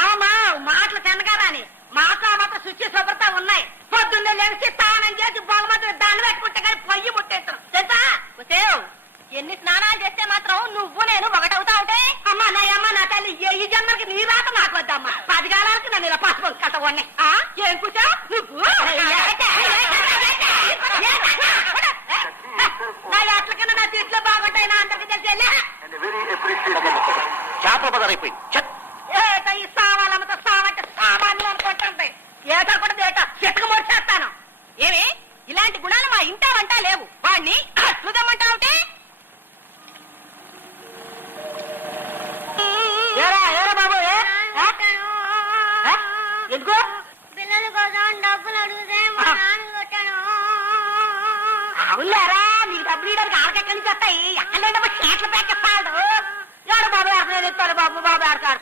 ఏమమ్మా మాటలు తినగాని మాటలు మాత్రం శుచి శుభ్రత ఉన్నాయి. పొద్దున్నే లేచి స్నానం చేసి బొమ్మతులు దండ పెట్టుకుంటే కానీ పొయ్యి ముట్టేస్తాను తెలుసా. ఎన్ని స్నానాలు చేస్తే మాత్రం నువ్వు నేను ఒకటవుతా ఉంటే అమ్మా నా అమ్మ నా తల్లి ఈ జన్మకి నీ రాత నాకు వద్దమ్మా. 10 కాలాలకి నన్ను ఇలా పసుపు కట్ట ఉన్నాయి. ఏం కూర్చో నువ్వు నా ఎట్ల కన్నా నా తిట్లో బాగుంటాయి నా అందరికి తెలిసి చేపల పదారైపోయింది. ఏట ఈ సామాన్లమ్మతో సామంటే సామాన్లు అనుకుంటుంది. ఏటా కూడా ఏట చెట్టుకు మొడిచేస్తాను. ఏమి ఇలాంటి గుణాలు మా ఇంటా వంట లేవు. వాడిని అట్లుదమ్మంటా ఉంటే బాబు ఎందుకు పిల్లల కోసం డబ్బులు అడిగితే మా నాన్న కొట్టాను. అవునారా నీకు డబ్బులు ఇవ్వడానికి ఆడకెక్కడి నుంచి వస్తాయి. ఎక్కడ చేతులు ప్యాకెత్తాడు. ఎవరు బాబు ఎక్కడ ఎత్తాడు బాబు బాబు ఆడతాడు.